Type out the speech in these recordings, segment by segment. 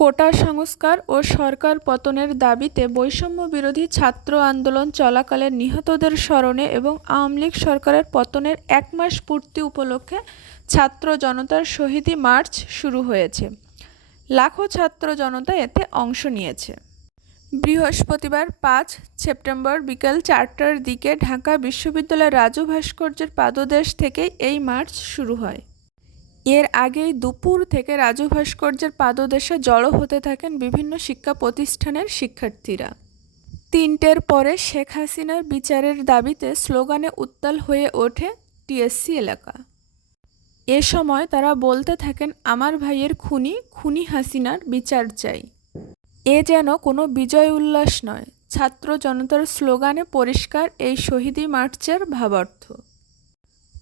কোটা সংস্কার ও সরকার পতনের দাবিতে বৈষম্য বিরোধী ছাত্র আন্দোলন চলাকালে নিহতদের স্মরণে এবং আওয়ামী লীগ সরকারের পতনের এক মাস পূর্তি উপলক্ষে ছাত্র জনতার শহীদি মার্চ শুরু হয়েছে। লাখো ছাত্র জনতা এতে অংশ নিয়েছে। বৃহস্পতিবার পাঁচ সেপ্টেম্বর বিকেল চারটার দিকে ঢাকা বিশ্ববিদ্যালয়ের রাজু ভাস্কর্যের পাদদেশ থেকে এই মার্চ শুরু হয়। এর আগেই দুপুর থেকে রাজু ভাস্কর্যের পাদদেশে জড়ো হতে থাকেন বিভিন্ন শিক্ষা প্রতিষ্ঠানের শিক্ষার্থীরা। তিনটের পরে শেখ হাসিনার বিচারের দাবিতে স্লোগানে উত্তাল হয়ে ওঠে টিএসসি এলাকা। এ সময় তারা বলতে থাকেন, আমার ভাইয়ের খুনি খুনি হাসিনার বিচার চাই। এ যেন কোনো বিজয় উল্লাস নয়। ছাত্র জনতার স্লোগানে পরিষ্কার এই শহীদি মার্চের ভাবার্থ।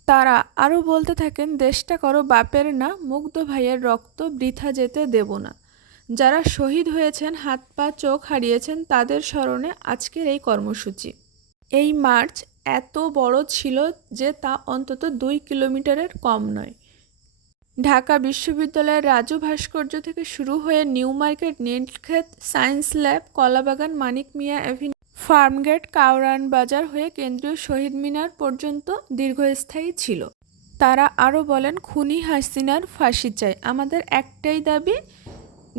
তারা আরও বলতে থাকেন, দেশটা করো বাপের না, মুগ্ধ ভাইয়ের রক্ত বৃথা যেতে দেব না। যারা শহীদ হয়েছেন, হাত পা, চোখ হারিয়েছেন, তাদের স্মরণে আজকের এই কর্মসূচি। এই মার্চ এত বড় ছিল যে তা অন্তত দুই কিলোমিটারের কম নয়। ঢাকা বিশ্ববিদ্যালয়ের রাজু ভাস্কর্য থেকে শুরু হয়ে New Market, Nilkhet Science Lab, Kalabagan, Manik Mia Avenue Farmgate Kawran Bazar হয়ে কেন্দ্রীয় শহীদ মিনার পর্যন্ত দীর্ঘস্থায়ী ছিল। তারা আরও বলেন, খুনি হাসিনার ফাঁসি চাই। আমাদের একটাই দাবি,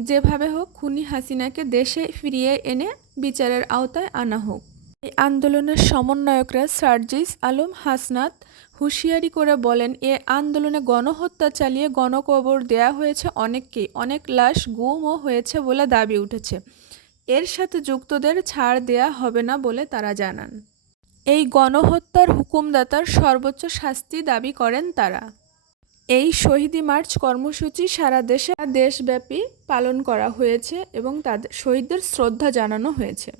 যেভাবে হোক খুনি হাসিনাকে দেশে ফিরিয়ে এনে বিচারের আওতায় আনা হোক। এই আন্দোলনের সমন্বয়করা সার্জিস আলম হাসনাত হুঁশিয়ারি করে বলেন, এ আন্দোলনে গণহত্যা চালিয়ে গণকবর দেয়া হয়েছে অনেককেই। অনেক লাশ গুমও হয়েছে বলে দাবি উঠেছে। এর সাথে যুক্তদের ছাড় দেয়া হবে না বলে তারা জানান। এই গণহত্যার হুকুমদাতার সর্বোচ্চ শাস্তি দাবি করেন তারা। এই শহীদি মার্চ কর্মসূচি সারা দেশে দেশব্যাপী পালন করা হয়েছে এবং তাদের শহীদদের শ্রদ্ধা জানানো হয়েছে।